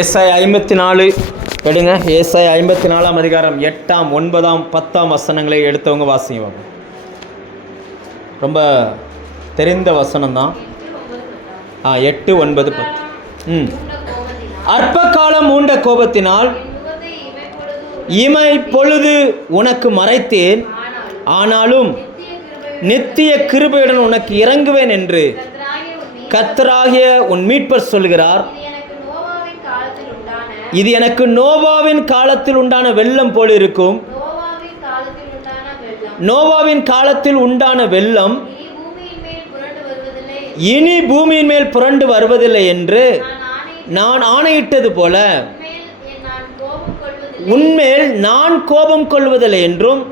ஏசாயா 54 எடுங்க. ஏசாயா 54 அதிகாரம் 8, 9, 10 வசனங்களை எடுத்தவங்க வாசிங்க. ரொம்ப தெரிந்த வசனம் தான். 8, 9, 10. அற்ப காலம் மூண்ட கோபத்தினால் இமை பொழுது உனக்கு மறைத்தேன், ஆனாலும் நித்திய கிருபையுடன் உனக்கு இறங்குவேன் என்று கர்த்தராகிய உன் மீட்பர் சொல்கிறார். இது எனக்கு நோவாவின் காலத்தில் உண்டான வெள்ளம் போல் இருக்கும். நோவாவின் காலத்தில் உண்டான வெள்ளம் இனி பூமியின் மேல் புரண்டு வருவதில்லை என்று நான் ஆணையிட்டது போல உன்மேல் நான் கோபம் கொள்வதில்லை என்றும்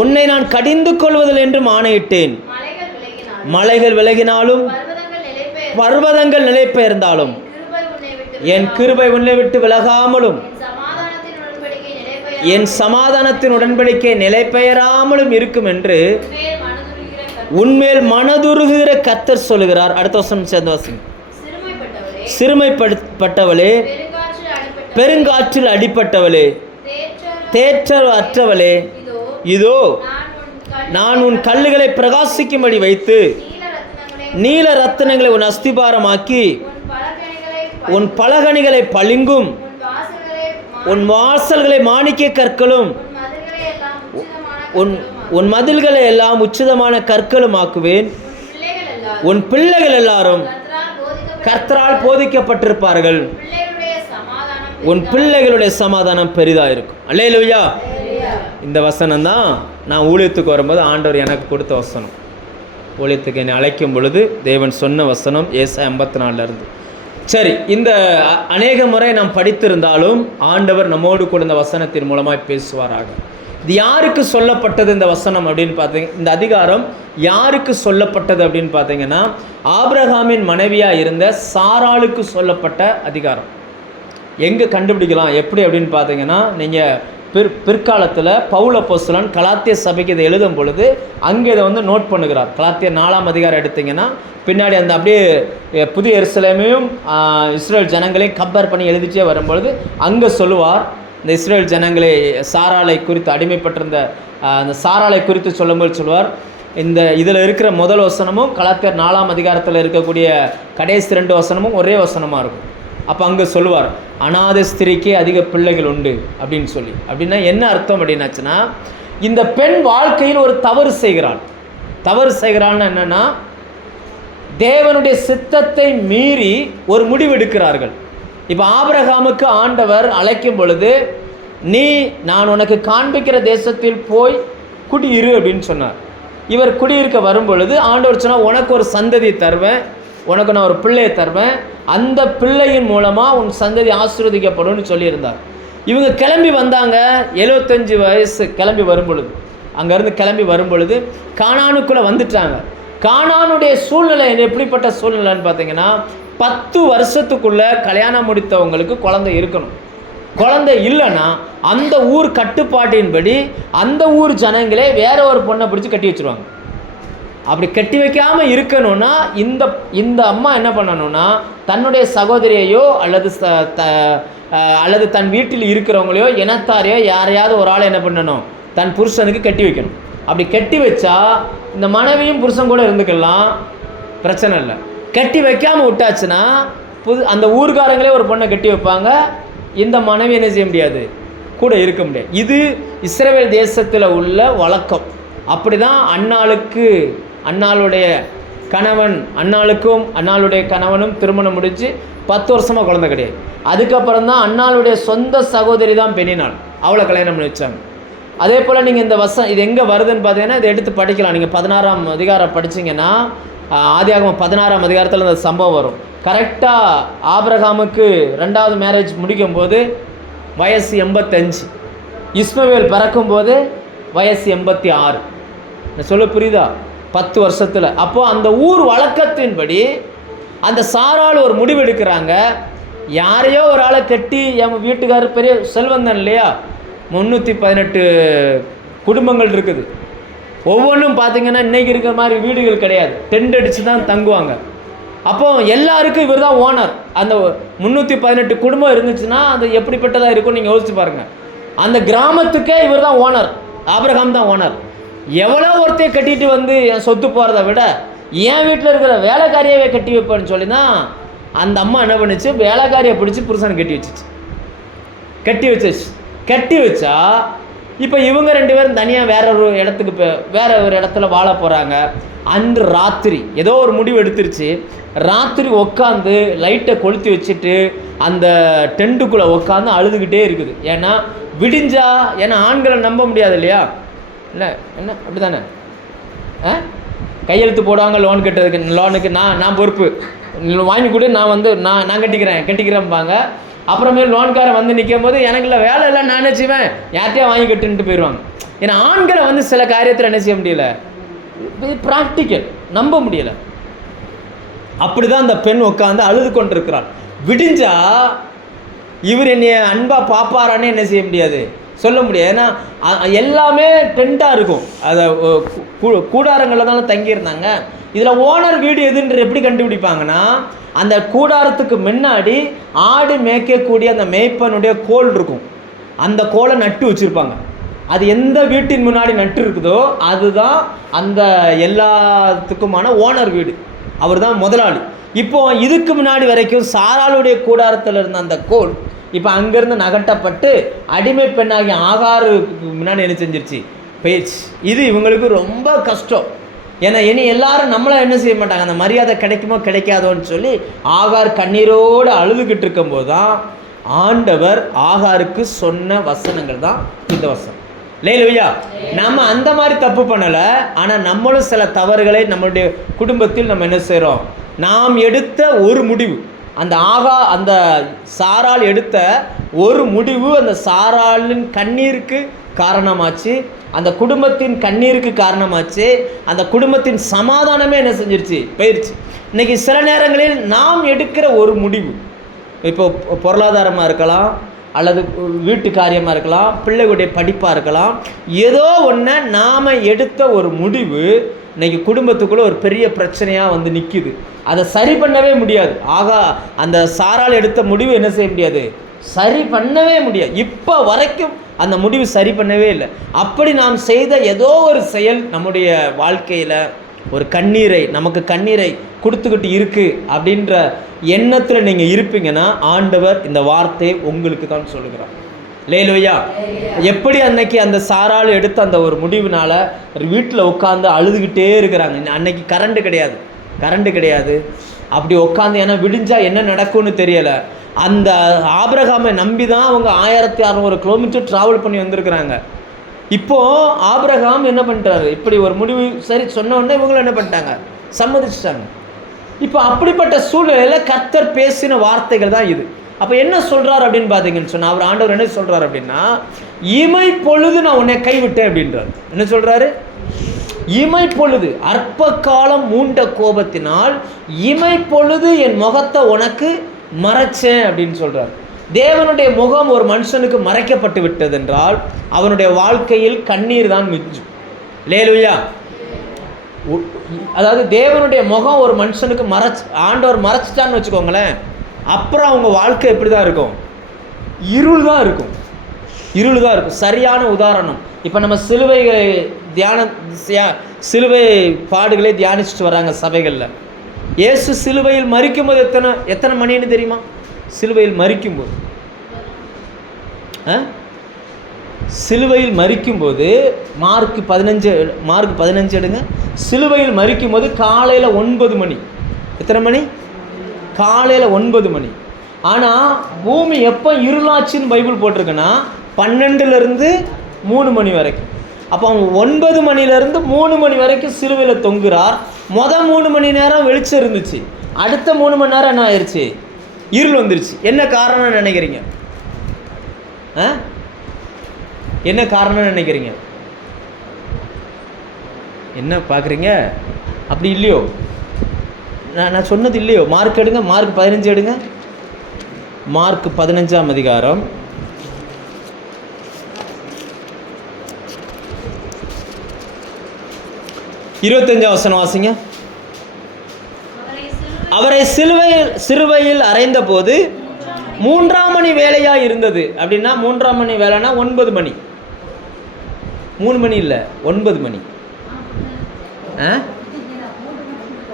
உன்னை நான் கடிந்து கொள்வதில்லை என்றும் ஆணையிட்டேன். மலைகள் விலகினாலும் பர்வதங்கள் நிலை பெயர்ந்தாலும் என் கிருபை உன்னை விட்டு விலகாமலும் என் சமாதானத்தின் உடன்படிக்கை நிலை பெயராமலும் இருக்கும் என்று உன்மேல் மனதுருகிற கர்த்தர் சொல்லுகிறார். அடுத்த வசனம் சேர்ந்த வசனம். சிறுமைப்பட்டவளே, பெருங்காற்றில் அடிப்பட்டவளே, தேற்றல் அற்றவளே, இதோ நான் உன் கல்லுகளை பிரகாசிக்கும்படி வைத்து நீல ரத்தினங்களை உன் அஸ்திபாரமாக்கி உன் பலகணிகளை பளிங்கும் உன் வாசல்களை மாணிக்க கற்களும் உன் மதில்களை எல்லாம் உச்சிதமான கற்களும் ஆக்குவேன். உன் பிள்ளைகள் எல்லாரும் கர்த்தரால் போதிக்கப்பட்டிருப்பார்கள். உன் பிள்ளைகளுடைய சமாதானம் பெரிதாக இருக்கும். அல்லேலூயா. இந்த வசனம் தான் நான் ஊழியத்துக்கு வரும்போது ஆண்டவர் எனக்கு கொடுத்த வசனம். ஊழியத்துக்கு என்னை அழைக்கும் பொழுது தேவன் சொன்ன வசனம் ஏசாயா 54 சரி, இந்த அநேக முறை நாம் படித்திருந்தாலும் ஆண்டவர் நம்மோடு கூட இந்த வசனத்தின் மூலமாய் பேசுவாராக. இது யாருக்கு சொல்லப்பட்டது இந்த வசனம் அப்படின்னு பார்த்தீங்க, இந்த அதிகாரம் யாருக்கு சொல்லப்பட்டது அப்படின்னு பார்த்தீங்கன்னா ஆபிரகாமின் மனைவியாக இருந்த சாராளுக்கு சொல்லப்பட்ட அதிகாரம். எங்கே கண்டுபிடிக்கலாம் எப்படி அப்படின்னு பார்த்தீங்கன்னா, நீங்கள் பிற்காலத்தில் பவுல் அப்போஸ்தலன் கலாத்திய சபைக்கு இதை எழுதும் பொழுது அங்கே இதை நோட் பண்ணுகிறார். கலாத்தியர் 4 அதிகாரம் எடுத்திங்கன்னா பின்னாடி அந்த அப்படியே புதிய எருசலேமையும் இஸ்ரேல் ஜனங்களையும் கம்பேர் பண்ணி எழுதிட்டே வரும்பொழுது அங்கே சொல்லுவார், இந்த இஸ்ரேல் ஜனங்களை சாராளை குறித்து அடிமைப்பட்டிருந்த அந்த சாராளை குறித்து சொல்லும்போது சொல்லுவார், இந்த இதில் இருக்கிற முதல் வசனமும் கலாத்தியர் 4 அதிகாரத்தில் இருக்கக்கூடிய கடைசி 2 வசனமும் ஒரே வசனமாக இருக்கும். அப்போ அங்கே சொல்லுவார், அநாத ஸ்திரீக்கே அதிக பிள்ளைகள் உண்டு அப்படின்னு சொல்லி. அப்படின்னா என்ன அர்த்தம் அப்படின்னாச்சுன்னா, இந்த பெண் வாழ்க்கையில் ஒரு தவறு செய்கிறாள். தவறு செய்கிறாள்னு என்னென்னா, தேவனுடைய சித்தத்தை மீறி ஒரு முடிவு எடுக்கிறார்கள். இப்போ ஆபிரகாமுக்கு ஆண்டவர் அழைக்கும் பொழுது, நான் உனக்கு காண்பிக்கிற தேசத்தில் போய் குடியிரு அப்படின்னு சொன்னார். இவர் குடியிருக்க வரும் பொழுது ஆண்டவர் சொன்னால், உனக்கு ஒரு சந்ததி தருவேன், உனக்கு நான் ஒரு பிள்ளையை தருவேன், அந்த பிள்ளையின் மூலமாக உன் சந்ததி ஆசீர்வதிக்கப்படும் சொல்லியிருந்தார். இவங்க கிளம்பி வந்தாங்க. 75 வயசு கிளம்பி வரும் பொழுது, அங்கேருந்து கிளம்பி வரும் பொழுது கானானுக்குள்ளே வந்துட்டாங்க. கானானுடைய சூழ்நிலை எப்படிப்பட்ட சூழ்நிலைன்னு பார்த்தீங்கன்னா, 10 வருஷத்துக்குள்ளே கல்யாணம் முடித்தவங்களுக்கு குழந்தை இருக்கணும். குழந்தை இல்லைன்னா அந்த ஊர் கட்டுப்பாட்டின்படி அந்த ஊர் ஜனங்களே வேற ஒரு பொண்ணை பிடிச்சி கட்டி வச்சுருவாங்க. அப்படி கட்டி வைக்காமல் இருக்கணும்னா இந்த அம்மா என்ன பண்ணணும்னா, தன்னுடைய சகோதரியையோ அல்லது தன் வீட்டில் இருக்கிறவங்களையோ இனத்தாரையோ யாரையாவது ஒரு ஆளை என்ன பண்ணணும், தன் புருஷனுக்கு கட்டி வைக்கணும். அப்படி கட்டி வச்சா இந்த மனைவியும் புருஷன் கூட இருந்துக்கலாம், பிரச்சனை இல்லை. கட்டி வைக்காமல் விட்டாச்சுன்னா அந்த ஊர்காரங்களே ஒரு பொண்ணை கட்டி வைப்பாங்க, இந்த மனைவி என்ன செய்ய முடியாது, கூட இருக்க முடியாது. இது இஸ்ரவேல் தேசத்தில் உள்ள வழக்கம். அப்படி தான் அன்னாளுடைய கணவனும் திருமணம் முடித்து 10 வருஷமாக குழந்தை கிடையாது. அதுக்கப்புறம் தான் அன்னாளுடைய சொந்த சகோதரி தான் பெண்ணினாள், அவளை கல்யாணம் பண்ணி வச்சாங்க. அதே போல் நீங்கள் இந்த இது எங்கே வருதுன்னு பார்த்தீங்கன்னா, இதை எடுத்து படிக்கலாம். நீங்கள் 16 அதிகாரம் படிச்சிங்கன்னா ஆதியாகமம் 16 அதிகாரத்தில் இந்த சம்பவம் வரும். கரெக்டாக ஆபிரகாமுக்கு 2வது மேரேஜ் முடிக்கும் போது வயசு 85, இஸ்மவேல் பிறக்கும்போது வயசு 86. சொல்ல புரியுதா? 10 வருஷத்தில். அப்போது அந்த ஊர் வழக்கத்தின்படி அந்த சாரால் ஒரு முடிவு எடுக்கிறாங்க, யாரையோ ஒரு ஆளை கட்டி, என் வீட்டுக்காரர் பெரிய செல்வந்தன் இல்லையா, 318 குடும்பங்கள் இருக்குது. ஒவ்வொன்றும் பார்த்திங்கன்னா இன்றைக்கி இருக்கிற மாதிரி வீடுகள் கிடையாது, டென்ட் அடித்து தான் தங்குவாங்க. அப்போ எல்லாருக்கும் இவர் தான் ஓனர். அந்த 318 குடும்பம் இருந்துச்சுன்னா அது எப்படிப்பட்டதாக இருக்கும் நீங்கள் யோசிச்சு பாருங்கள். அந்த கிராமத்துக்கே இவர் தான் ஓனர், ஆபிரகாம் தான் ஓனர். எவ்வளோ ஒருத்தையை கட்டிட்டு வந்து என் சொத்து போகிறத விட என் வீட்டில் இருக்கிற வேலைக்காரியாவே கட்டி வைப்பேன்னு சொல்லி தான் அந்த அம்மா என்ன பண்ணிச்சு, வேலைக்காரியை பிடிச்சி புருஷனை கட்டி வச்சா இப்போ இவங்க 2 பேரும் தனியாக வேற ஒரு இடத்துல வாழ போகிறாங்க. அன்று ராத்திரி ஏதோ ஒரு முடிவு எடுத்துருச்சு. ராத்திரி உட்காந்து லைட்டை கொளுத்தி வச்சுட்டு அந்த டென்ட்டுக்குள்ளே உட்காந்து அழுதுகிட்டே இருக்குது. ஏன்னா விடிஞ்சா, ஏன்னா ஆண்களை நம்ப முடியாது இல்லையா, இல்லை என்ன அப்படி தானே, கையெழுத்து போடுவாங்க லோன் கட்டுறதுக்கு, லோனுக்கு நான் பொறுப்பு, வாங்கி கொடு, நான் கட்டிக்கிறேன்பாங்க. அப்புறமே லோன்காரன் வந்து நிற்கும் போது எனக்கு இல்லை வேலை இல்லை, நான் நினச்சிவேன் யார்கிட்டயா வாங்கி கட்டுன்ட்டு போயிடுவாங்க. ஏன்னா ஆண்களை வந்து சில காரியத்தில் என்ன செய்ய முடியல, ப்ராக்டிக்கல் நம்ப முடியல. அப்படிதான் அந்த பெண் உட்காந்து அழுது கொண்டிருக்கிறாள். விடிஞ்சா இவர் என்னைய அன்பா பாப்பாரான்னு என்ன செய்ய முடியாது, சொல்ல முடியாது. ஏன்னா எல்லாமே டென்ட்டாக இருக்கும், அதை கூடாரங்களில் தானே தங்கியிருந்தாங்க. இதில் ஓனர் வீடு எதுன்ற எப்படி கண்டுபிடிப்பாங்கன்னா, அந்த கூடாரத்துக்கு முன்னாடி ஆடு மேய்க்கக்கூடிய அந்த மேய்ப்பனுடைய கோல் இருக்கும், அந்த கோலை நட்டு வச்சுருப்பாங்க. அது எந்த வீட்டின் முன்னாடி நட்டு இருக்குதோ அதுதான் அந்த எல்லாத்துக்குமான ஓனர் வீடு, அவர் தான் முதலாளி. இப்போ இதுக்கு முன்னாடி வரைக்கும் சாராளுடைய கூடாரத்தில் இருந்த அந்த கோல் இப்போ அங்கேருந்து நகட்டப்பட்டு அடிமை பெண்ணாகி ஆகாருக்கு முன்னாடி என்ன செஞ்சிருச்சு, போயிடுச்சு. இது இவங்களுக்கு ரொம்ப கஷ்டம். ஏன்னா இனி எல்லாரும் நம்மளை என்ன செய்ய மாட்டாங்க, அந்த மரியாதை கிடைக்குமோ கிடைக்காதோன்னு சொல்லி ஆகார் கண்ணீரோடு அழுதுகிட்டு இருக்கும்போது தான் ஆண்டவர் ஆகாருக்கு சொன்ன வசனங்கள் தான் இந்த வசனம். லேலுயா, நம்ம அந்த மாதிரி தப்பு பண்ணலை, ஆனால் நம்மளும் சில தவறுகளை நம்மளுடைய குடும்பத்தில் நம்ம என்ன செய்கிறோம், நாம் எடுத்த ஒரு முடிவு, அந்த சாராள் எடுத்த ஒரு முடிவு அந்த சாராளின் கண்ணீருக்கு காரணமாச்சு, அந்த குடும்பத்தின் கண்ணீருக்கு காரணமாச்சு, அந்த குடும்பத்தின் சமாதானமே என்ன செஞ்சிருச்சு, போயிடுச்சு. இன்றைக்கி சில நேரங்களில் நாம் எடுக்கிற ஒரு முடிவு, இப்போ பொருளாதாரமாக இருக்கலாம், அல்லது வீட்டு காரியமாக இருக்கலாம், பிள்ளைகளுடைய படிப்பாக இருக்கலாம், ஏதோ ஒன்று நாம் எடுத்த ஒரு முடிவு இன்றைக்கி குடும்பத்துக்குள்ளே ஒரு பெரிய பிரச்சனையாக வந்து நிற்கிது. அதை சரி பண்ணவே முடியாது. அந்த சாரால் எடுத்த முடிவு என்ன செய்ய முடியாது, சரி பண்ணவே முடியாது. இப்போ வரைக்கும் அந்த முடிவு சரி பண்ணவே இல்லை. அப்படி நாம் செய்த ஏதோ ஒரு செயல் நம்முடைய வாழ்க்கையில் ஒரு நமக்கு கண்ணீரை கொடுத்துக்கிட்டு இருக்குது அப்படின்ற எண்ணத்தில் நீங்கள் இருப்பீங்கன்னா ஆண்டவர் இந்த வார்த்தையை உங்களுக்கு தான் சொல்லுகிறார். லேலுயா, எப்படி அன்னைக்கு அந்த சாரால் எடுத்த அந்த ஒரு முடிவுனால வீட்டில் உட்காந்து அழுதுகிட்டே இருக்கிறாங்க. அன்னைக்கு கரண்ட் கிடையாது. அப்படி உட்காந்து, ஏன்னா விடிஞ்சா என்ன நடக்கும்னு தெரியலை. அந்த ஆபிரகாமை நம்பி தான் அவங்க 1600 கிலோமீட்டர் ட்ராவல் பண்ணி வந்திருக்கிறாங்க. இப்போது ஆபிரகாம் என்ன பண்ணிட்டாரு, இப்படி ஒரு முடிவு சரி சொன்ன உடனே இவங்களும் என்ன பண்ணிட்டாங்க, சம்மதிச்சிட்டாங்க. இப்போ அப்படிப்பட்ட சூழ்நிலையில் கர்த்தர் பேசின வார்த்தைகள் தான் இது. அப்போ என்ன சொல்கிறார் அப்படின்னு பார்த்தீங்கன்னு சொன்னால், அவர் ஆண்டவர் என்ன சொல்கிறார் அப்படின்னா, இமை பொழுது நான் உன்னை கைவிட்டேன் அப்படின்றார். என்ன சொல்கிறாரு, இமை பொழுது, அற்ப காலம் மூண்ட கோபத்தினால் இமை பொழுது என் முகத்தை உனக்கு மறைச்சேன் அப்படின்னு சொல்கிறார். தேவனுடைய முகம் ஒரு மனுஷனுக்கு மறைக்கப்பட்டு விட்டது என்றால் அவனுடைய வாழ்க்கையில் கண்ணீர் தான் மிஞ்சும். லேலுயா, அதாவது தேவனுடைய முகம் ஒரு மனுஷனுக்கு ஆண்டவர் மறைச்சிட்டான்னு வச்சுக்கோங்களேன், அப்புறம் அவங்க வாழ்க்கை எப்படி தான் இருக்கும், இருள் தான் இருக்கும். சரியான உதாரணம், இப்போ நம்ம சிலுவை பாடுகளை தியானிச்சுட்டு வராங்க சபைகளில். இயேசு சிலுவையில் மரிக்கும்போது எத்தனை மணின்னு தெரியுமா? சிலுவையில் மரிக்கும்போது மார்க் 15 எடுங்க. சிலுவையில் மரிக்கும்போது காலையில் 9 மணி. எத்தனை மணி? காலையில் 9 மணி. ஆனால் பூமி எப்போ இருளாச்சின்னு பைபிள் போட்டிருக்குன்னா 12லேருந்து 3 மணி வரைக்கும். அப்போ அவங்க 9 மணிலேருந்து 3 மணி வரைக்கும் சிலுவையில் தொங்குறார். 3 மணி நேரம் வெளிச்சம் இருந்துச்சு, அடுத்த 3 மணி நேரம் என்ன ஆயிடுச்சு, இருள் வந்துருச்சு. என்ன காரணம்னு நினைக்கிறீங்க? என்ன காரணம்னு நினைக்கிறீங்க? என்ன பார்க்குறீங்க? அப்படி இல்லையோ, நான் சொன்னது இல்லையோ? மார்க் எடுங்க, மார்க் 15 எடுங்க. மார்க் 15ஆம் அதிகாரம் 25ஆம் வசனம் வாசிங்க. அவரை சிலுவையில் அறைந்த போது 3ஆம் மணி வேலையா இருந்தது. அப்படின்னா 3ஆம் மணி வேலைன்னா 9 மணி, 3 மணி இல்லை 9 மணி.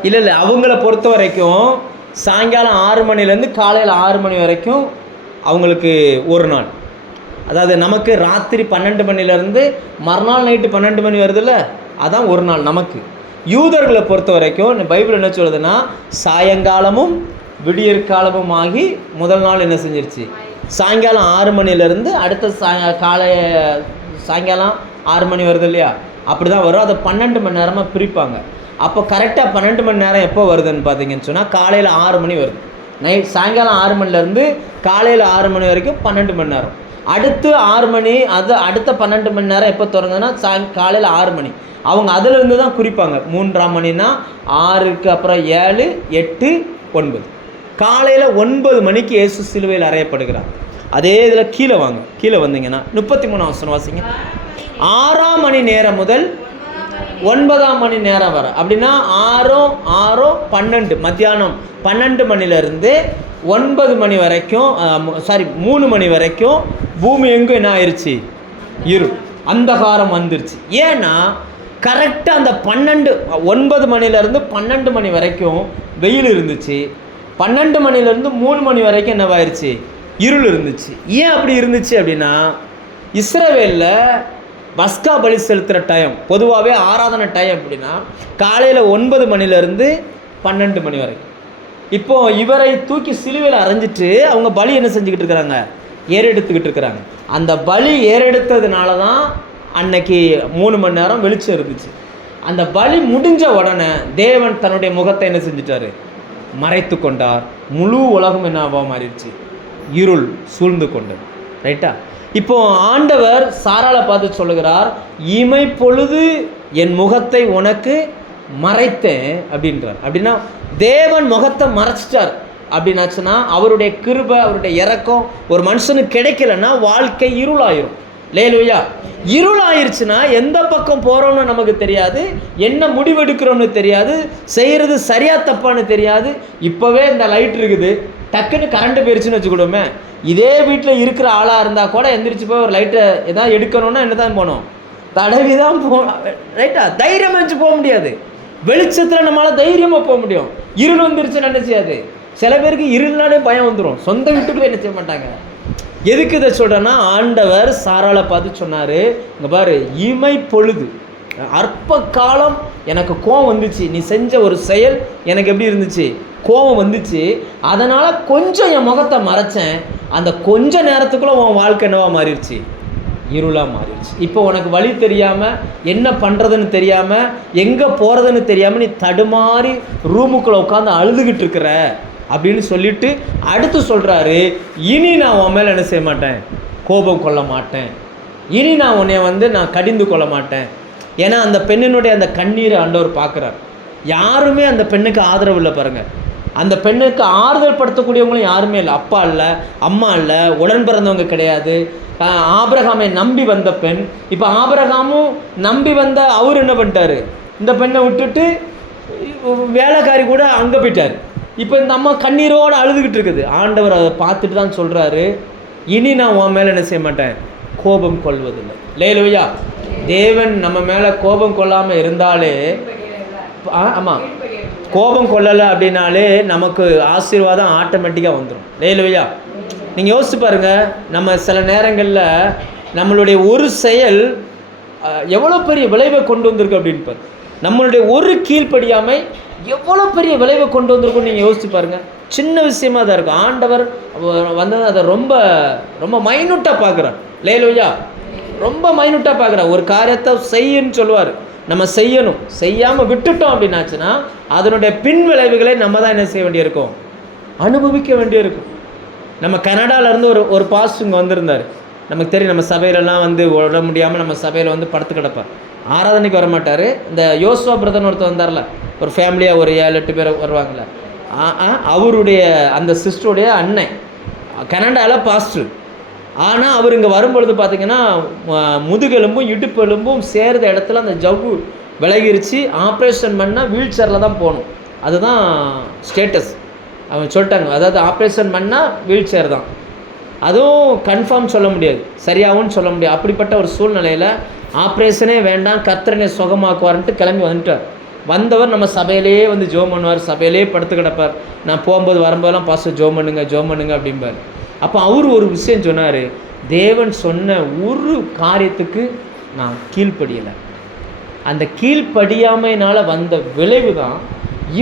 இல்லை அவங்கள பொறுத்த வரைக்கும் சாயங்காலம் 6 மணிலேருந்து காலையில் 6 மணி வரைக்கும் அவங்களுக்கு ஒரு நாள். அதாவது நமக்கு ராத்திரி 12 மணிலேருந்து மறுநாள் நைட்டு 12 மணி வருதுல்ல, அதான் ஒரு நாள் நமக்கு. யூதர்களை பொறுத்த வரைக்கும் பைபிள் என்ன சொல்லுதுன்னா, சாயங்காலமும் விடியற்காலமும் ஆகி முதல் நாள் என்ன செஞ்சிருச்சு, சாயங்காலம் 6 மணிலேருந்து அடுத்த சாயங்காலம் 6 மணி வருது இல்லையா, அப்படி தான் வரும். அதை 12 மணி நேரமாக பிரிப்பாங்க. அப்போ கரெக்டாக 12 மணி நேரம் எப்போ வருதுன்னு பார்த்தீங்கன்னு சொன்னால் காலையில் 6 மணி வருது. சாயங்காலம் 6 மணிலேருந்து காலையில் 6 மணி வரைக்கும் 12 மணி நேரம். அடுத்து 6 மணி, அது அடுத்த 12 மணி நேரம் எப்போ தொடங்குதுன்னா காலையில் 6 மணி. அவங்க அதிலிருந்து தான் குறிப்பாங்க. 3ஆம் மணினா 6க்கு அப்புறம் 7, 8, 9. காலையில் 9 மணிக்கு இயேசு சிலுவையில் அறையப்படுகிறார். அதே இதில் கீழே வந்தீங்கன்னா 33ஆம் வசனம் வாசிங்க. 6ஆம் மணி நேரம் முதல் 9ஆம் மணி நேரம் வர, அப்படின்னா 6, 12 மத்தியானம் 12 மணிலேருந்து 9 மணி வரைக்கும், 3 மணி வரைக்கும் பூமி எங்கும் என்ன ஆயிடுச்சு, அந்தகாரம் வந்துருச்சு. ஏன்னா கரெக்டாக அந்த 9 மணிலேருந்து 12 மணி வரைக்கும் வெயில் இருந்துச்சு, 12 மணிலேருந்து 3 மணி வரைக்கும் என்னவாயிருச்சு, இருள் இருந்துச்சு. ஏன் அப்படி இருந்துச்சு அப்படின்னா, இஸ்ரவேலில் பஸ்கா பலி செலுத்துகிற டைம், பொதுவாகவே ஆராதனை டைம் அப்படின்னா காலையில் 9 மணிலேருந்து 12 மணி வரைக்கும். இப்போது இவரை தூக்கி சிலுவையில் அரைஞ்சிட்டு அவங்க பலி என்ன செஞ்சுக்கிட்டு இருக்கிறாங்க, ஏறெடுத்துக்கிட்டு இருக்கிறாங்க. அந்த பலி ஏறெடுத்ததுனால தான் அன்னைக்கு 3 மணி நேரம் வெளிச்சம் இருந்துச்சு. அந்த பலி முடிஞ்ச உடனே தேவன் தன்னுடைய முகத்தை என்ன செஞ்சிட்டாரு, மறைத்து கொண்டார். முழு உலகம் என்னவா மாறிடுச்சு, இருள் சூழ்ந்து கொண்டது. ரைட்டா? இப்போ ஆண்டவர் சாராளை பார்த்து சொல்லுகிறார், இமை பொழுது என் முகத்தை உனக்கு மறைத்தேன் அப்படின்றார். அப்படின்னா தேவன் முகத்தை மறைச்சிட்டார் அப்படின்னாச்சுன்னா அவருடைய கிருபை, அவருடைய இரக்கம் ஒரு மனுஷனுக்கு கிடைக்கலன்னா வாழ்க்கை இருளாயிரும். லேலுயா, இருளாயிருச்சுன்னா எந்த பக்கம் போகிறோம்னு நமக்கு தெரியாது, என்ன முடிவெடுக்கிறோம்னு தெரியாது, செய்கிறது சரியா தப்பான்னு தெரியாது. இப்போவே இந்த லைட் இருக்குது, டக்குன்னு கரண்ட்டு போயிடுச்சுன்னு வச்சுக்கிடுவோமே, இதே வீட்டில் இருக்கிற ஆளாக இருந்தால் கூட எந்திரிச்சு போய் ஒரு லைட்டை எதாவது எடுக்கணும்னா என்ன தான் போகணும், தடவி தான் போகணும். ரைட்டா? தைரியம் வச்சு போக முடியாது. வெளிச்சத்தில் நம்மளால் தைரியமாக போக முடியும். இருள் வந்துருச்சுன்னு என்ன செய்யாது. சில பேருக்கு இருள்னாலே பயம் வந்துடும், சொந்த வீட்டுக்குள்ளே என்ன செய்ய மாட்டாங்க. எதுக்கு இதை சொல்கிறேன்னா, ஆண்டவர் சாராளை பார்த்து சொன்னார், இங்கே பாரு, இமை பொழுது அற்ப காலம் எனக்கு கோபம் வந்துச்சு, நீ செஞ்ச ஒரு செயல் எனக்கு எப்படி இருந்துச்சு, கோபம் வந்துச்சு, அதனால் கொஞ்சம் என் முகத்தை மறைச்சேன். அந்த கொஞ்ச நேரத்துக்குள்ளே உன் வாழ்க்கை என்னவா மாறிடுச்சு, இருளாக மாறிடுச்சு. இப்போ உனக்கு வழி தெரியாமல், என்ன பண்ணுறதுன்னு தெரியாமல், எங்கே போகிறதுன்னு தெரியாமல் நீ தடுமாறி ரூமுக்குள்ளே உட்காந்து அழுதுகிட்டு இருக்கிற அப்படின்னு சொல்லிட்டு அடுத்து சொல்கிறாரு, இனி நான் உன் மேலே என்ன செய்ய மாட்டேன், கோபம் கொள்ள மாட்டேன், இனி நான் உன்னை நான் கடிந்து கொள்ள மாட்டேன். ஏன்னா அந்த பெண்ணினுடைய அந்த கண்ணீரை ஆண்டவர் பார்க்குறார். யாருமே அந்த பெண்ணுக்கு ஆதரவு இல்லை பாருங்கள். அந்த பெண்ணுக்கு ஆறுதல் படுத்தக்கூடியவங்களும் யாருமே இல்லை. அப்பா இல்லை, அம்மா இல்லை, உடன் பிறந்தவங்க கிடையாது. ஆபிரகாமை நம்பி வந்த பெண். இப்போ ஆபிரகாமும் நம்பி வந்த அவர் என்ன பண்ணிட்டாரு, இந்த பெண்ணை விட்டுட்டு வேலைக்காரி கூட அங்கே போயிட்டார். இப்போ இந்த அம்மா கண்ணீரோடு அழுதுகிட்டு இருக்குது. ஆண்டவர் அதை பார்த்துட்டு தான் சொல்கிறாரு, இனி நான் உன் மேலே என்ன செய்ய மாட்டேன், கோபம் கொள்வதில்லை. லேலுயா, தேவன் நம்ம மேலே கோபம் கொள்ளாமல் இருந்தாலே, ஆமாம், கோபம் கொள்ளலை அப்படின்னாலே நமக்கு ஆசீர்வாதம் ஆட்டோமேட்டிக்காக வந்துடும். லேலுயா, நீங்கள் யோசிச்சு பாருங்கள், நம்ம சில நேரங்களில் நம்மளுடைய ஒரு செயல் எவ்வளோ பெரிய விளைவை கொண்டு வந்திருக்கு அப்படின்னு பாரு. நம்மளுடைய ஒரு கீழ்ப்படியாமை எவ்வளோ பெரிய விளைவை கொண்டு வந்திருக்குன்னு நீங்கள் யோசிச்சு பாருங்கள். சின்ன விஷயமாக தான் இருக்கும். ஆண்டவர் அதை ரொம்ப ரொம்ப மைனூட்டாக பார்க்குறார். லேலுயா, ரொம்ப மைனூட்டாக பார்க்குறார். ஒரு காரியத்தை செய்யுன்னு சொல்லுவார், நம்ம செய்யணும். செய்யாமல் விட்டுட்டோம் அப்படின்னாச்சுன்னா அதனுடைய பின் விளைவுகளை நம்ம தான் என்ன செய்ய வேண்டியிருக்கும், அனுபவிக்க வேண்டியிருக்கும். நம்ம கனடாவிலேருந்து ஒரு பாஸ்டர் வந்திருந்தார். நமக்கு தெரியும், நம்ம சபையிலலாம் உட முடியாமல் நம்ம சபையில் படுத்து கிடப்பார். ஆராதனைக்கு வரமாட்டார். இந்த யோசுவா பிரதர்னு ஒருத்தர் வந்தார்ல, ஒரு ஃபேமிலியாக ஒரு 7-8 பேர் வருவாங்கள்ல, அவருடைய அந்த சிஸ்டருடைய அண்ணன் கனடாவில் பாஸ்டர். ஆனால் அவர் இங்கே வரும்பொழுது பார்த்திங்கன்னா முதுகெலும்பும் இடுப்பெலும்பும் சேர்ந்த இடத்துல அந்த ஜவ்வு விலகிருச்சு. ஆப்ரேஷன் பண்ணால் வீல் சேரில் தான் போகணும். அதுதான் ஸ்டேட்டஸ். அவங்க சொல்லிட்டாங்க, அதாவது ஆப்ரேஷன் பண்ணால் வீல் சேர் தான். அதுவும் கன்ஃபார்ம் சொல்ல முடியாது, சரியாகவும் சொல்ல முடியாது. அப்படிப்பட்ட ஒரு சூழ்நிலையில் ஆப்ரேஷனே வேண்டாம், கர்த்தரனை சுகமாக்குவார்ன்ட்டு கிளம்பி வந்துட்டார். வந்தவர் நம்ம சபையிலேயே வந்து ஜோம் பண்ணுவார், சபையிலே படுத்து கிடப்பார். நான் போகும்போது வரும்போதெல்லாம் பாஸ்டர் ஜோம் பண்ணுங்க அப்படிம்பார். அப்போ அவர் ஒரு விஷயம் சொன்னார், தேவன் சொன்ன ஒரு காரியத்துக்கு நான் கீழ்ப்படியலை. அந்த கீழ்ப்படியாமையினால் வந்த விளைவு தான்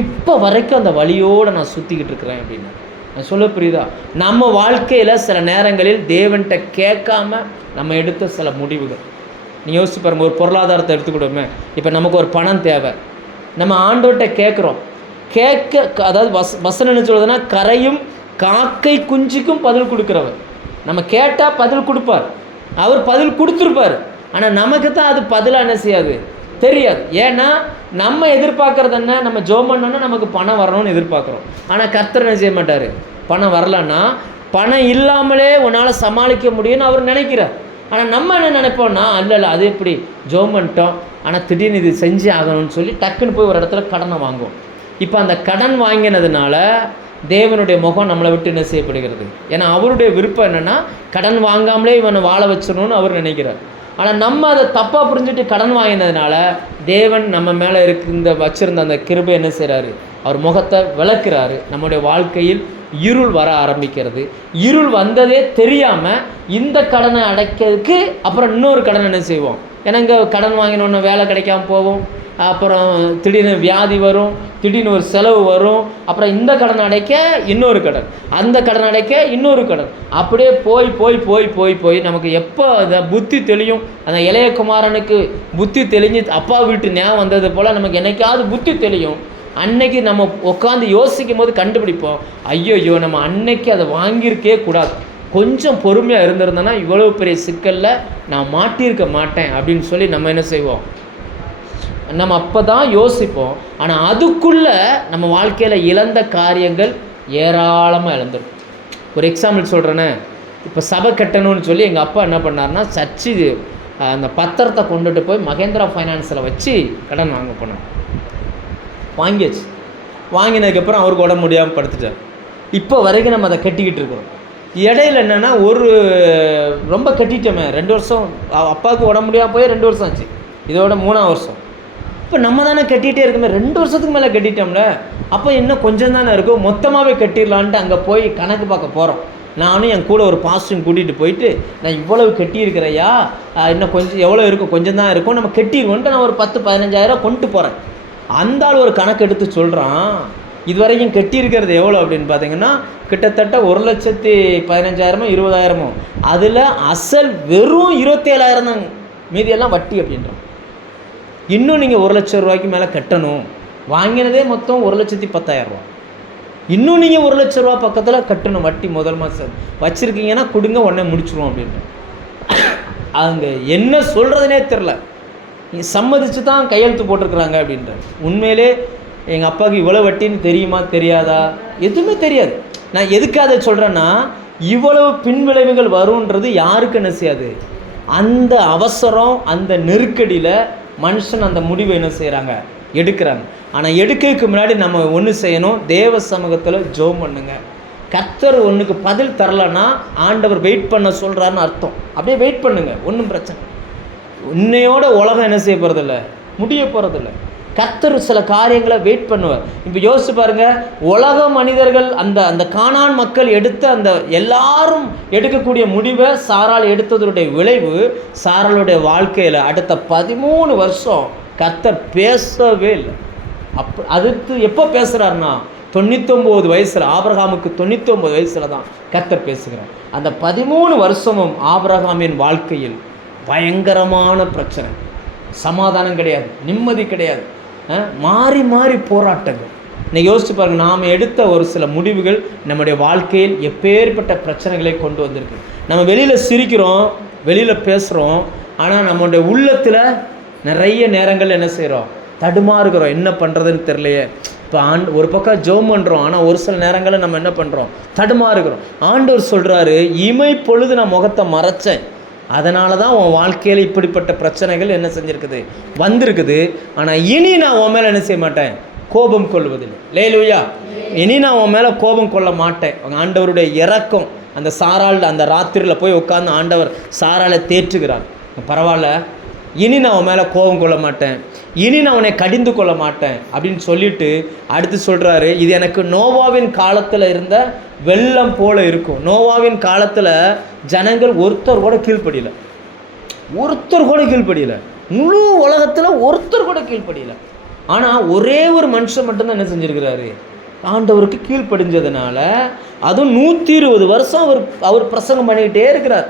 இப்போ வரைக்கும் அந்த வழியோடு நான் சுற்றிக்கிட்டு இருக்கிறேன் அப்படின்னு நான் சொல்ல புரியுதா? நம்ம வாழ்க்கையில் சில நேரங்களில் தேவன்கிட்ட கேட்காம நம்ம எடுத்த சில முடிவுகள். நீங்கள் யோசிச்சு பாருங்கள், ஒரு பொருளாதாரத்தை எடுத்துக்கிடுமே. இப்போ நமக்கு ஒரு பணம் தேவை, நம்ம ஆண்டவர்கிட்ட கேட்குறோம். அதாவது வசனம் என்ன சொல்லுதுன்னா, கரையும் காக்கை குஞ்சுக்கும் பதில் கொடுக்குறவர். நம்ம கேட்டால் பதில் கொடுப்பார், அவர் பதில் கொடுத்துருப்பார். ஆனால் நமக்கு தான் அது பதிலாக என்ன செய்யாது, தெரியாது. ஏன்னா நம்ம எதிர்பார்க்குறது என்ன, நம்ம ஜோம் பண்ணோன்னா நமக்கு பணம் வரணும்னு எதிர்பார்க்குறோம். ஆனால் கர்த்தர் என்ன செய்ய மாட்டார், பணம் வரலன்னா பணம் இல்லாமலே உன்னால் சமாளிக்க முடியும்னு அவர் நினைக்கிறார். ஆனால் நம்ம என்ன நினைப்போம்னா, அல்ல அது எப்படி ஜோம் பண்ணிட்டோம், ஆனால் திடீர்னு இது செஞ்சு ஆகணும்னு சொல்லி டக்குன்னு போய் ஒரு இடத்துல கடனை வாங்குவோம். இப்போ அந்த கடன் வாங்கினதுனால தேவனுடைய முகம் நம்மளை விட்டு என்ன செய்யப்படுகிறது. ஏன்னா அவருடைய விருப்பம் என்னென்னா கடன் வாங்காமலே இவனை வாழ வச்சிடணும்னு அவர் நினைக்கிறார். ஆனால் நம்ம அதை தப்பாக புரிஞ்சுட்டு கடன் வாங்கினதுனால தேவன் நம்ம மேலே வச்சுருந்த அந்த கிருபை என்ன செய்கிறாரு, அவர் முகத்தை விளக்குறாரு. நம்முடைய வாழ்க்கையில் இருள் வர ஆரம்பிக்கிறது. இருள் வந்ததே தெரியாமல் இந்த கடனை அடைக்கிறதுக்கு அப்புறம் இன்னொரு கடன் என்ன செய்வோம். ஏன்னா இங்கே கடன் வாங்கினோன்னு வேலை கிடைக்காம போவோம், அப்புறம் திடீர்னு வியாதி வரும், திடீர்னு ஒரு செலவு வரும், அப்புறம் இந்த கடன் அடைக்க இன்னொரு கடன், அந்த கடன் அடைக்க இன்னொரு கடன், அப்படியே போய் போய் போய் போய் போய் நமக்கு எப்போ அந்த புத்தி தெளியும். அந்த இளைய குமாரனுக்கு புத்தி தெளிஞ்சு அப்பா வீட்டு ஞாபகம் வந்தது போல் நமக்கு என்னைக்காவது புத்தி தெளியும். அன்னைக்கு நம்ம உட்காந்து யோசிக்கும் போது கண்டுபிடிப்போம், ஐயோ நம்ம அன்னைக்கு அதை வாங்கியிருக்கே கூடாது, கொஞ்சம் பொறுமையாக இருந்திருந்தோன்னா இவ்வளோ பெரிய சிக்கலில் நான் மாட்டியிருக்க மாட்டேன் அப்படின்னு சொல்லி நம்ம என்ன செய்வோம், நம்ம அப்போ தான் யோசிப்போம். ஆனால் அதுக்குள்ளே நம்ம வாழ்க்கையில் இழந்த காரியங்கள் ஏராளமாக இழந்துடும். ஒரு எக்ஸாம்பிள் சொல்கிறேன்னே, இப்போ சபை கட்டணும்னு சொல்லி எங்கள் அப்பா என்ன பண்ணார்னா, சர்ச்சு அந்த பத்திரத்தை கொண்டுட்டு போய் மகேந்திரா ஃபைனான்ஸில் வச்சு கடன் வாங்க போனார். வாங்கியாச்சு. வாங்கினதுக்கப்புறம் அவருக்கு உடம்பு முடியாமல் படுத்துட்டார். இப்போ வரைக்கும் நம்ம அதை கட்டிக்கிட்டு இருக்கிறோம். இடையில என்னென்னா ரொம்ப கட்டிட்டோமே, 2 வருஷம் அப்பாவுக்கு உடம்பு முடியாமல் போய் 2 வருஷம் ஆச்சு, இதோட 3ஆம் வருஷம். இப்போ நம்ம தானே கட்டிகிட்டே இருக்குமே, 2 வருஷத்துக்கு மேலே கட்டிட்டோம்ல, அப்போ இன்னும் கொஞ்சம் தானே இருக்கும், மொத்தமாகவே கட்டிடலான்ட்டு அங்கே போய் கணக்கு பார்க்க போகிறோம். நானும் என் கூட ஒரு பாஸ்டரையும் கூட்டிகிட்டு போயிட்டு, நான் இவ்வளவு கட்டியிருக்கிறையா, இன்னும் கொஞ்சம் எவ்வளோ இருக்கும், கொஞ்சம் தான் இருக்கும், நம்ம கட்டிடுவோன்ட்டு நான் ஒரு 10-15,000 கொண்டு போகிறேன். அந்த ஆள் ஒரு கணக்கு எடுத்து சொல்கிறான், இதுவரைக்கும் கட்டியிருக்கிறது எவ்வளோ அப்படின்னு பார்த்தீங்கன்னா கிட்டத்தட்ட 1,15,000 20,000. அதில் அசல் வெறும் 27,000 தாங்க, மீதியெல்லாம் வட்டி அப்படின்றான். இன்னும் நீங்கள் 1,00,000 ரூபாய்க்கு மேலே கட்டணும், வாங்கினதே மொத்தம் 1,10,000 ரூபா, இன்னும் நீங்கள் 1,00,000 ரூபா பக்கத்தில் கட்டணும் வட்டி. முதல் மாதம் வச்சுருக்கீங்கன்னா கொடுங்க, உடனே முடிச்சிருவோம் அப்படின்ட்டு. அங்கே என்ன சொல்கிறதுனே தெரில, சம்மதிச்சு தான் கையெழுத்து போட்டிருக்கிறாங்க அப்படின்ற. உண்மையிலே எங்கள் அப்பாவுக்கு இவ்வளோ வட்டின்னு தெரியுமா தெரியாதா, எதுவுமே தெரியாது. நான் எதுக்கு அதை சொல்கிறேன்னா, இவ்வளவு பின்விளைவுகள் வரும்ன்றது யாருக்கு என்ன செய்யாது. அந்த அவசரம், அந்த நெருக்கடியில் மனுஷன் அந்த முடிவை என்ன செய்கிறாங்க, எடுக்கிறாங்க. ஆனால் எடுக்கிறதுக்கு முன்னாடி நம்ம ஒன்று செய்யணும், தேவ சமூகத்தில் ஜெபம் பண்ணுங்க. கர்த்தர் ஒன்றுக்கு பதில் தரலைன்னா ஆண்டவர் வெயிட் பண்ண சொல்கிறாருன்னு அர்த்தம். அப்படியே வெயிட் பண்ணுங்க, ஒன்றும் பிரச்சனை. உன்னையோட உலகம் என்ன செய்ய போகிறதில்ல, முடிய போகிறதில்ல. கர்த்தர் சில காரியங்களை வெயிட் பண்ணுவார். இப்போ யோசிச்சு பாருங்கள், உலக மனிதர்கள் அந்த கானான் மக்கள் எடுத்த அந்த எல்லாரும் எடுக்கக்கூடிய முடிவை சாராள் எடுத்ததுடைய விளைவு, சாராளுடைய வாழ்க்கையில் அடுத்த 13 வருஷம் கர்த்தர் பேசவே இல்லை. அடுத்து எப்போ பேசுகிறாருன்னா 99 வயசில், ஆபிரகாமுக்கு 99 வயசில் தான் கர்த்தர் பேசுகிறார். அந்த 13 வருஷமும் ஆபிரகாமின் வாழ்க்கையில் பயங்கரமான பிரச்சனை, சமாதானம் கிடையாது, நிம்மதி கிடையாது, மாறி மாறி போராட்டங்கள். இன்னைக்கு யோசிச்சு பாருங்கள், நாம் எடுத்த ஒரு சில முடிவுகள் நம்முடைய வாழ்க்கையில் எப்பேற்பட்ட பிரச்சனைகளை கொண்டு வந்திருக்கு. நம்ம வெளியில் சிரிக்கிறோம், வெளியில் பேசுகிறோம், ஆனால் நம்மளுடைய உள்ளத்தில் நிறைய நேரங்கள் என்ன செய்கிறோம், தடுமாறுகிறோம், என்ன பண்ணுறதுன்னு தெரியலையே. இப்போ ஒரு பக்கம் ஜெபம் பண்ணுறோம், ஆனால் ஒரு சில நேரங்களில் நம்ம என்ன பண்ணுறோம், தடுமாறுகிறோம். ஆண்டவர் சொல்கிறாரு, இமை பொழுது நான் முகத்தை மறைச்சேன், அதனால தான் உன் வாழ்க்கையில் இப்படிப்பட்ட பிரச்சனைகள் என்ன செஞ்சுருக்குது, வந்திருக்குது. ஆனால் இனி நான் உன் மேலே என்ன செய்ய மாட்டேன், கோபம் கொள்வதில்லை. அல்லேலூயா. இனி நான் உன் மேலே கோபம் கொள்ள மாட்டேன். ஆண்டவருடைய இரக்கம். அந்த சாராள் அந்த ராத்திரியில் போய் உட்காந்து ஆண்டவர் சாராளை தேற்றுகிறார். பரவாயில்ல, இனி நான் உன் மேலே கோபம் கொள்ள மாட்டேன், இனி நான் உன்னை கடிந்து கொள்ள மாட்டேன் அப்படின்னு சொல்லிட்டு அடுத்து சொல்கிறாரு, இது எனக்கு நோவாவின் காலத்தில் இருந்த வெள்ளம் போல இருக்கும். நோவாவின் காலத்தில் ஜனங்கள் ஒருத்தர் கூட கீழ்ப்படியலை, முழு உலகத்தில் ஒருத்தர் கூட கீழ்ப்படியலை. ஆனால் ஒரே ஒரு மனுஷன் மட்டும்தான் என்ன செஞ்சுருக்கிறாரு, ஆண்டவருக்கு கீழ்ப்படிஞ்சதுனால. அதுவும் 120 வருஷம் அவர் பிரசங்கம் பண்ணிக்கிட்டே இருக்கிறார்.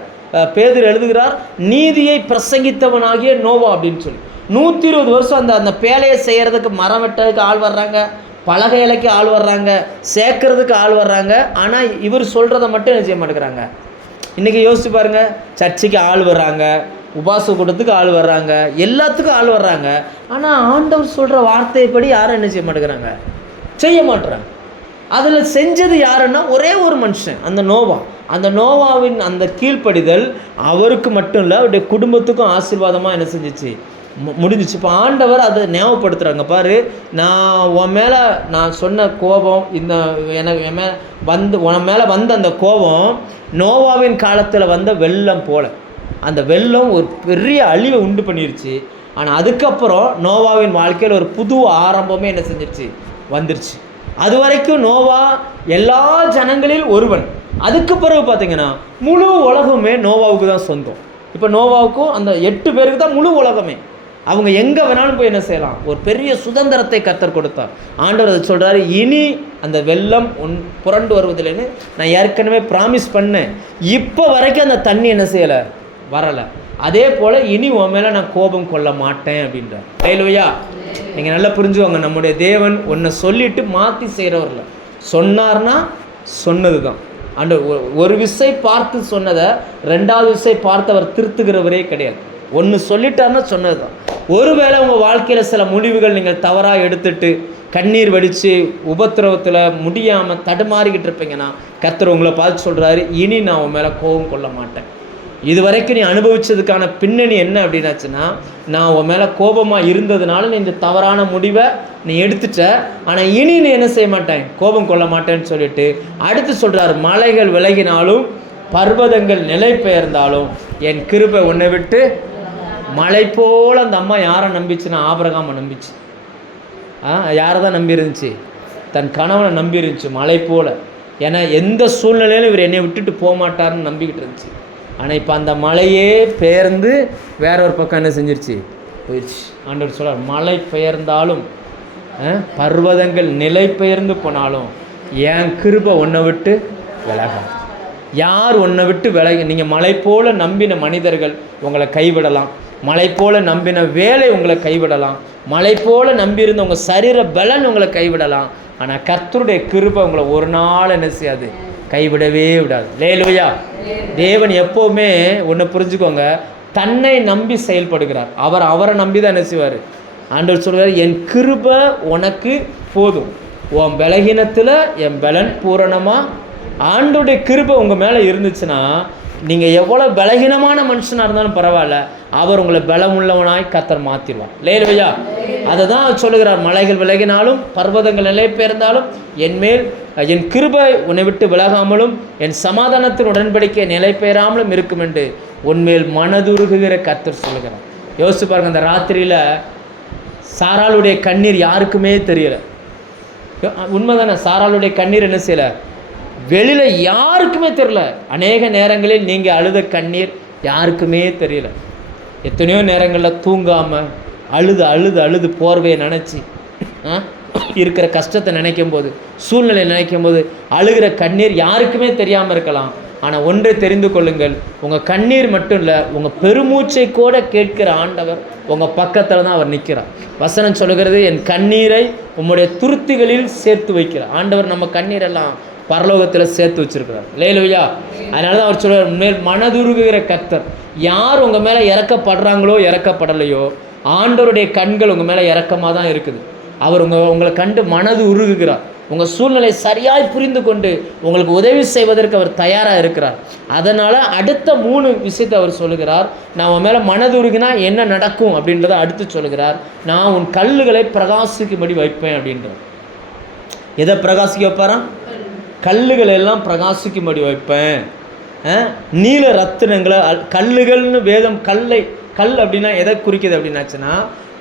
பேதுரு எழுதுகிறார், நீதியை பிரசங்கித்தவனாகிய நோவா அப்படின்னு சொல்லி 120 வருஷம் அந்த பேலையை செய்கிறதுக்கு, மரம் வெட்டதுக்கு ஆள் வர்றாங்க, பலகை இலைக்கு ஆள் வர்றாங்க, சேர்க்கறதுக்கு ஆள் வர்றாங்க. ஆனால் இவர் சொல்கிறத மட்டும் என்ன செய்ய மாட்டேங்கிறாங்க. இன்றைக்கி யோசிச்சு பாருங்கள், சர்ச்சைக்கு ஆள் வர்றாங்க, உபாச கூட்டத்துக்கு ஆள் வர்றாங்க, எல்லாத்துக்கும் ஆள் வர்றாங்க. ஆனால் ஆண்டவர் சொல்கிற வார்த்தைப்படி யாரும் என்ன செய்ய மாட்டேங்கிறாங்க, செய்ய மாட்டுறாங்க. அதில் செஞ்சது யாருன்னா ஒரே ஒரு மனுஷன், அந்த நோவா. அந்த நோவாவின் அந்த கீழ்ப்படிதல் அவருக்கு மட்டும் இல்லை, அவருடைய குடும்பத்துக்கும் ஆசீர்வாதமாக என்ன செஞ்சிச்சு, முடிஞ்சிச்சு. இப்போ ஆண்டவர் அதை ஞாபகப்படுத்துகிறாங்க. பாரு, நான் உன் மேலே நான் சொன்ன கோபம், உன் மேலே வந்த அந்த கோபம் நோவாவின் காலத்தில் வந்த வெள்ளம் போல. அந்த வெள்ளம் ஒரு பெரிய அழிவை உண்டு பண்ணிருச்சு. ஆனால் அதுக்கப்புறம் நோவாவின் வாழ்க்கையில் ஒரு புது ஆரம்பமே என்ன செஞ்சிருச்சு, வந்துருச்சு. அது வரைக்கும் நோவா எல்லா ஜனங்களில் ஒருவன். அதுக்கு பிறகு பார்த்தீங்கன்னா முழு உலகமே நோவாவுக்கு தான் சொந்தம். இப்போ நோவாவுக்கும் அந்த 8 பேருக்கு தான் முழு உலகமே. அவங்க எங்கே வேணாலும் போய் என்ன செய்யலாம், ஒரு பெரிய சுதந்திரத்தை கர்த்தர் கொடுத்தார். ஆண்டவர் அதை சொல்கிறாரு, இனி அந்த வெள்ளம் புரண்டு வருவதில்லைன்னு நான் ஏற்கனவே ப்ராமிஸ் பண்ணேன். இப்போ வரைக்கும் அந்த தண்ணி என்ன செய்யலை, வரலை. அதே போல் இனி உன் மேலே நான் கோபம் கொள்ள மாட்டேன் அப்படின்றார். அல்லேலூயா. நீங்கள் நல்லா புரிஞ்சுக்கோங்க, நம்முடைய தேவன் ஒன்றை சொல்லிவிட்டு மாற்றி செய்கிறவர்ல. சொன்னார்னா சொன்னது தான். ஒரு விசை பார்த்து சொன்னதை 2வது விசை பார்த்து அவர் திருத்துகிறவரே கிடையாது. ஒன்று சொல்லிட்டார்னா சொன்னது தான். ஒருவேளை உங்கள் வாழ்க்கையில் சில முடிவுகள் நீங்கள் தவறாக எடுத்துட்டு கண்ணீர் வடித்து உபத்திரவத்தில் முடியாமல் தடுமாறிக்கிட்டு இருப்பீங்கன்னா கர்த்தர் உங்களை பார்த்து சொல்கிறாரு, இனி நான் உன் மேலே கோபம் கொள்ள மாட்டேன். இது வரைக்கும் நீ அனுபவித்ததுக்கான பின்னணி என்ன அப்படின்னாச்சுன்னா, நான் உன் மேலே கோபமாக இருந்ததுனால நீ இந்த தவறான முடிவை நீ எடுத்துட்ட. ஆனால் இனி நீ என்ன செய்ய மாட்டேன், கோபம் கொள்ள மாட்டேன்னு சொல்லிட்டு அடுத்து சொல்கிறார், மலைகள் விலகினாலும் பர்வதங்கள் நிலை பெயர்ந்தாலும் என் கிருபை உன்னை விட்டு. மலை போல் அந்த அம்மா யாரை நம்பிச்சுன்னா ஆபிரகாமை நம்பிச்சு. யாரை தான் நம்பி இருந்துச்சு, தன் கணவனை நம்பி இருந்துச்சு. மலை போல், ஏன்னா எந்த சூழ்நிலையிலும் இவர் என்னை விட்டுட்டு போக மாட்டார்னு நம்பிக்கிட்டு இருந்துச்சு. ஆனால் இப்போ அந்த மலையே பெயர்ந்து வேற ஒரு பக்கம் என்ன செஞ்சிருச்சு, போயிடுச்சு. ஆண்டவர் சொல்றார், மலை பெயர்ந்தாலும் பர்வதங்கள் நிலை பெயர்ந்து போனாலும் என் கிருபை உன்னை விட்டு விலகாது. யார் உன்னை விட்டு விலகி, நீங்கள் மலை போல நம்பின மனிதர்கள் உங்களை கைவிடலாம், மலை போல நம்பின வேலை உங்களை கைவிடலாம், மலை போல நம்பியிருந்த உங்கள் சரீர பலன் உங்களை கைவிடலாம். ஆனால் கர்த்தருடைய கிருபை உங்களை ஒரு நாள் என்ன செய்யாது, கைவிடவே விடாது. அல்லேலூயா. தேவன் எப்போவுமே ஒன்று புரிஞ்சுக்கோங்க, தன்னை நம்பி செயல்படுகிறார். அவரை நம்பி தான் என்ன செய்வார். ஆண்டவர் சொல்கிறார், என் கிருபை உனக்கு போதும், உன் பலகீனத்தில் என் பலன் பூரணமாக. ஆண்டோடைய கிருபை உங்கள் மேலே இருந்துச்சுன்னா நீங்கள் எவ்வளோ பலகீனமான மனுஷனாக இருந்தாலும் பரவாயில்ல, அவர் உங்களை பலமுள்ளவனாய் கர்த்தர் மாற்றிடுவார். அல்லேலூயா. அதை தான் சொல்லுகிறார், மலைகள் விலகினாலும் பர்வதங்கள் நிலை பெயர்ந்தாலும் என் கிருபை உன்னை விட்டு விலகாமலும் என் சமாதானத்தின் உடன்படிக்கை நிலை பெயராமலும் இருக்கும் என்று உன்மேல் மனதுருகுகிற கர்த்தர் சொல்லுகிறார். யோசிச்சு பாருங்க, அந்த ராத்திரியில் சாராளுடைய கண்ணீர் யாருக்குமே தெரியல. உண்மைதானே, சாராளுடைய கண்ணீர் என்ன செய்யலை, வெளியில் யாருக்குமே தெரியல. அநேக நேரங்களில் நீங்கள் அழுத கண்ணீர் யாருக்குமே தெரியல. எத்தனையோ நேரங்களில் தூங்காமல் அழுது அழுது அழுது போர்வையை நினச்சி இருக்கிற கஷ்டத்தை நினைக்கும் போது, சூழ்நிலை நினைக்கும் போது அழுகிற கண்ணீர் யாருக்குமே தெரியாமல் இருக்கலாம். ஆனால் ஒன்றை தெரிந்து கொள்ளுங்கள், உங்கள் கண்ணீர் மட்டும் இல்லை, உங்கள் பெருமூச்சை கூட கேட்கிற ஆண்டவர் உங்கள் பக்கத்தில் தான் அவர் நிற்கிறார். வசனம் சொல்லுகிறது, என் கண்ணீரை உம்முடைய துருத்திகளில் சேர்த்து வைக்கிறார். ஆண்டவர் நம்ம கண்ணீரெல்லாம் பரலோகத்தில் சேர்த்து வச்சிருக்கிறார். அல்லேலூயா. அதனால தான் அவர் சொல்கிறார், மேல் மனதுருகுகிற கர்த்தர். யார் உங்கள் மேலே இறக்கப்படுறாங்களோ இறக்கப்படலையோ, ஆண்டவருடைய கண்கள் உங்கள் மேலே இறக்கமாக தான் இருக்குது. அவர் உங்களை கண்டு மனது உருகுகிறார். உங்கள் சூழ்நிலை சரியாய் புரிந்து கொண்டு உங்களுக்கு உதவி செய்வதற்கு அவர் தயாராக இருக்கிறார். அதனால் அடுத்த 3 விஷயத்தை அவர் சொல்லுகிறார். நான் உன் மேலே மனதுருகினா என்ன நடக்கும் அப்படின்றத அடுத்து சொல்லுகிறார். நான் உன் கல்லுகளை பிரகாசிக்கும்படி வைப்பேன் அப்படின்றார். எதை பிரகாசிக்க வைப்பாராம்? கல்லுகளை எல்லாம் பிரகாசிக்கும்படி வைப்பேன். நீல ரத்தினங்களை கல்லுகள்னு வேதம் கல் அப்படின்னா எதை குறிக்குது அப்படின்னாச்சுன்னா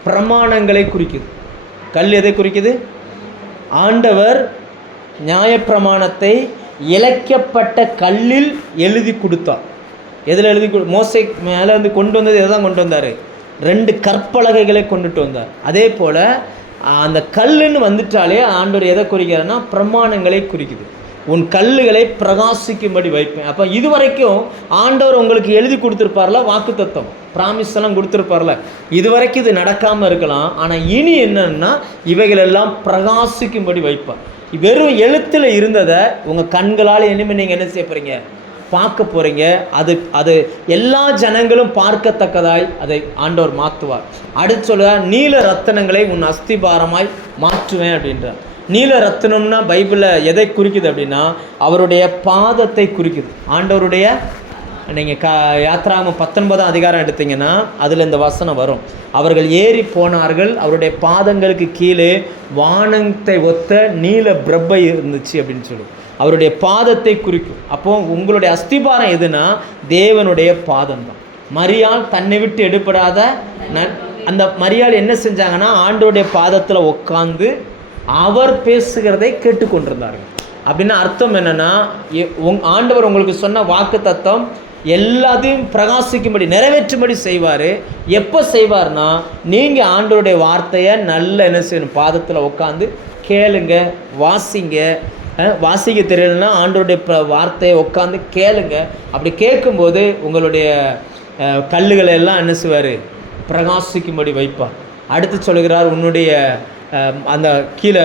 பிரமாணங்களை குறிக்குது. கல் எதை குறிக்குது? ஆண்டவர் நியாயப்பிரமாணத்தை இழைக்கப்பட்ட கல்லில் எழுதி கொடுத்தார். எதில் எழுதி மோசே மேலே வந்து கொண்டு வந்தது எதை தான் கொண்டு வந்தார்? 2 கற்பலகைகளை கொண்டுட்டு வந்தார். அதே போல் அந்த கல்லுன்னு வந்துட்டாலே ஆண்டவர் எதை குறிக்கிறார்னா பிரமாணங்களை குறிக்குது. உன் கல்லுகளை பிரகாசிக்கும்படி வைப்பேன். அப்போ இதுவரைக்கும் ஆண்டவர் உங்களுக்கு எழுதி கொடுத்துருப்பார்ல, வாக்குத்தத்தம் ப்ராமிஸ் எல்லாம் கொடுத்துருப்பார்ல, இதுவரைக்கும் இது நடக்காமல் இருக்கலாம். ஆனால் இனி என்னன்னா இவைகளெல்லாம் பிரகாசிக்கும்படி வைப்பார். வெறும் எழுத்தில் இருந்ததை உங்கள் கண்களால் இனிமேல் நீங்கள் என்ன செய்ய போகிறீங்க? பார்க்க போகிறீங்க. அது எல்லா ஜனங்களும் பார்க்கத்தக்கதாய் அதை ஆண்டவர் மாற்றுவார். அடுத்து சொல்லுவார், நீல ரத்தினங்களை உன் அஸ்திபாரமாய் மாற்றுவேன் அப்படின்றார். நீல ரத்தினம்னா பைபிளில் எதை குறிக்குது அப்படின்னா அவருடைய பாதத்தை குறிக்குது. ஆண்டவருடைய நீங்கள் யாத்திராகமம் 19ஆம் அதிகாரம் எடுத்தீங்கன்னா அதில் இந்த வசனம் வரும். அவர்கள் ஏறி போனார்கள், அவருடைய பாதங்களுக்கு கீழே வானத்தை ஒத்த நீல பிரபை இருந்துச்சு அப்படின்னு சொல்லி அவருடைய பாதத்தை குறிக்கும். அப்போது உங்களுடைய அஸ்திபாரம் எதுனா தேவனுடைய பாதம் தான். மரியாள் தன்னை விட்டு எடுப்படாத அந்த மரியாள் என்ன செஞ்சாங்கன்னா ஆண்டவருடைய பாதத்தில் உட்காந்து அவர் பேசுகிறதை கேட்டுக்கொண்டிருந்தார்கள். அப்படின்னா அர்த்தம் என்னென்னா ஆண்டவர் உங்களுக்கு சொன்ன வாக்கு தத்தம் எல்லாத்தையும் பிரகாசிக்கும்படி நிறைவேற்றும்படி செய்வார். எப்போ செய்வார்னா நீங்கள் ஆண்டவருடைய வார்த்தையை நல்ல என்ன செய்யணும்? பாதத்தில் உட்காந்து கேளுங்க, வாசிங்க. வாசிக்க தெரியலன்னா ஆண்டவருடைய வார்த்தையை உட்காந்து கேளுங்க. அப்படி கேட்கும்போது உங்களுடைய கல்லுகளை எல்லாம் என்ன செய்வார்? பிரகாசிக்கும்படி வைப்பார். அடுத்து சொல்கிறார், உன்னுடைய அந்த கீழே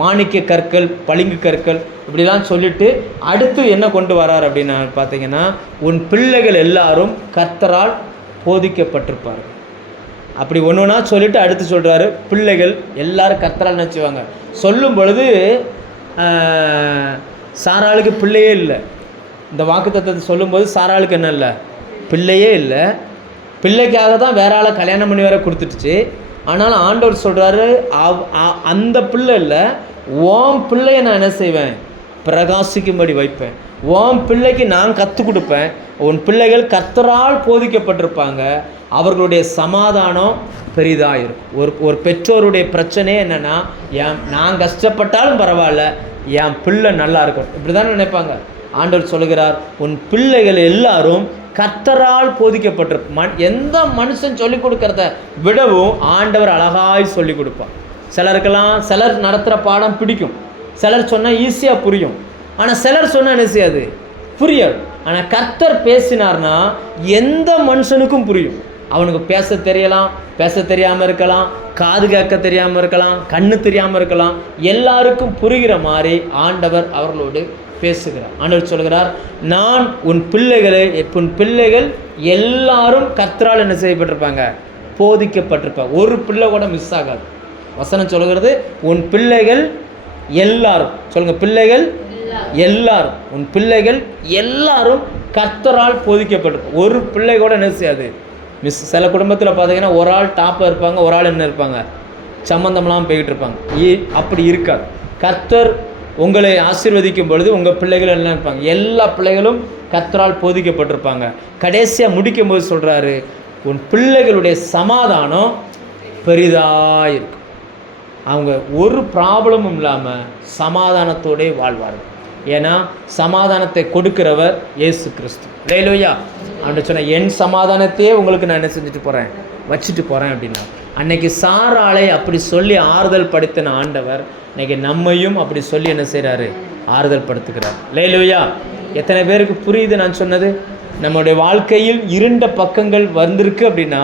மாணிக்க கற்கள், பளிங்கு கற்கள் இப்படிலாம் சொல்லிட்டு அடுத்து என்ன கொண்டு வரார் அப்படின்னு பார்த்தீங்கன்னா உன் பிள்ளைகள் எல்லாரும் கர்த்தரால் போதிக்கப்பட்டிருப்பார்கள். அப்படி ஒன்றுனா சொல்லிவிட்டு அடுத்து சொல்கிறாரு, பிள்ளைகள் எல்லாரும் கர்த்தரால் நினச்சிவாங்க. சொல்லும் பொழுது சாராளுக்கு பிள்ளையே இல்லை. இந்த வாக்கு தத்தத்தை சொல்லும்போது சாராளுக்கு என்ன இல்லை? பிள்ளையே இல்லை. பிள்ளைக்காக தான் வேற ஆளை கல்யாணம் பண்ணி வேற கொடுத்துட்டுச்சு. ஆனாலும் ஆண்டவர் சொல்கிறாரு, அந்த பிள்ளை இல்லை, ஓம் பிள்ளையை நான் என்ன செய்வேன்? பிரகாசிக்கும்படி வைப்பேன். ஓம் பிள்ளைக்கு நான் கற்றுக் கொடுப்பேன். உன் பிள்ளைகள் கர்த்தரால் போதிக்கப்பட்டிருப்பாங்க. அவர்களுடைய சமாதானம் பெரிதாக இருக்கும். ஒரு பெற்றோருடைய பிரச்சனையே என்னென்னா, நான் கஷ்டப்பட்டாலும் பரவாயில்ல, என் பிள்ளை நல்லா இருக்கும், இப்படி தான் நினைப்பாங்க. ஆண்டவர் சொல்லுகிறார், உன் பிள்ளைகள் எல்லாரும் கர்த்தரால் போதிக்கப்பட்டிருக்கும். எந்த மனுஷன் சொல்லிக் கொடுக்கறத விடவும் ஆண்டவர் அழகாய் சொல்லிக் கொடுப்பார். சிலர் நடத்துகிற பாடம் பிடிக்கும், சிலர் சொன்னால் ஈஸியாக புரியும். ஆனால் சிலர் சொன்னால் என்ன செய்யாது? புரியாது. ஆனால் கர்த்தர் பேசினார்னா எந்த மனுஷனுக்கும் புரியும். அவனுக்கு பேச தெரியலாம், பேச தெரியாமல் இருக்கலாம், காது கேட்க தெரியாமல் இருக்கலாம், கண்ணு தெரியாமல் இருக்கலாம். எல்லாருக்கும் புரிகிற மாதிரி ஆண்டவர் அவர்களோடு பேசுகிறார். ஆண்டவர் சொல்கிறார், நான் உன் பிள்ளைகள் எல்லாரும் கர்த்தரால் என்ன செய்யப்பட்டிருப்பாங்க? போதிக்கப்பட்டிருப்பாங்க. ஒரு பிள்ளை கூட மிஸ் ஆகாது. வசனம் சொல்கிறது, உன் பிள்ளைகள் எல்லாரும், சொல்லுங்க, பிள்ளைகள் எல்லாரும், உன் பிள்ளைகள் எல்லாரும் கர்த்தரால் போதிக்கப்பட்டிருப்பாங்க. ஒரு பிள்ளை கூட என்ன செய்யாது மிஸ். சில குடும்பத்தில் பார்த்தீங்கன்னா ஒரு ஆள் டாப்பில் இருப்பாங்க, ஒரு ஆள் என்ன இருப்பாங்க? சம்மந்தம்லாம் போய்கிட்டு இருப்பாங்க. அப்படி இருக்காது. கர்த்தர் உங்களை ஆசீர்வதிக்கும் பொழுது உங்கள் பிள்ளைகள் எல்லாம் இருப்பாங்க. எல்லா பிள்ளைகளும் கர்த்தரால் போதிக்கப்பட்டிருப்பாங்க. கடைசியாக முடிக்கும் போது சொல்கிறாரு, உன் பிள்ளைகளுடைய சமாதானம் பெரிதாக இருக்கும். அவங்க ஒரு ப்ராப்ளமும் இல்லாமல் சமாதானத்தோடே வாழ்வார்கள். ஏன்னா சமாதானத்தை கொடுக்கிறவர் இயேசு கிறிஸ்து. ஹல்லேலூயா. அவன் சொன்ன, என் சமாதானத்தையே உங்களுக்கு நான் என்ன செஞ்சுட்டு போகிறேன்? வச்சுட்டு போகிறேன் அப்படின்னா. அன்னைக்கு சாராளை அப்படி சொல்லி ஆறுதல் படுத்தின ஆண்டவர் இன்னைக்கு நம்மையும் அப்படி சொல்லி என்ன செய்கிறாரு? ஆறுதல் படுத்துக்கிறார். ஹல்லேலூயா. எத்தனை பேருக்கு புரியுது நான் சொன்னது? நம்முடைய வாழ்க்கையில் இருண்ட பக்கங்கள் வந்திருக்கு அப்படின்னா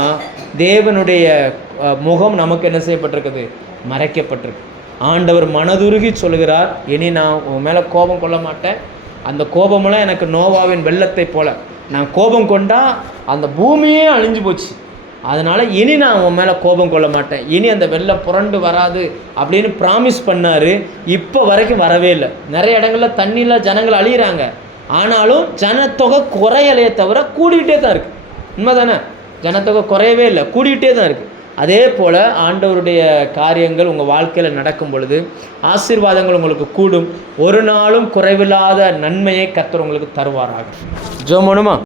தேவனுடைய முகம் நமக்கு என்ன செய்யப்பட்டிருக்குது? மறைக்கப்பட்டிருக்கு. ஆண்டவர் மனதுருகி சொல்கிறார், இனி நான் உன் மேலே கோபம் கொள்ள மாட்டேன். அந்த கோபமெல்லாம் எனக்கு நோவாவின் வெள்ளத்தை போல. நான் கோபம் கொண்டா அந்த பூமியே அழிஞ்சு போச்சு. அதனால் இனி நான் உன் மேலே கோபம் கொள்ள மாட்டேன், இனி அந்த வெள்ளம் புரண்டு வராது அப்படின்னு ப்ராமிஸ் பண்ணார். இப்போ வரைக்கும் வரவே இல்லை. நிறைய இடங்களில் தண்ணியில் ஜனங்கள் அழியிறாங்க, ஆனாலும் ஜனத்தொகை குறையலையே தவிர கூடிக்கிட்டே தான் இருக்குது. உண்மை தானே? ஜனத்தொகை குறையவே இல்லை, கூடிக்கிட்டே தான் இருக்குது. அதே போல் ஆண்டவருடைய காரியங்கள் உங்கள் வாழ்க்கையில் நடக்கும் பொழுது ஆசீர்வாதங்கள் உங்களுக்கு கூடும். ஒரு நாளும் குறைவில்லாத நன்மையை கர்த்தர் உங்களுக்கு தருவாராக. ஜெபம் பண்ணுமா?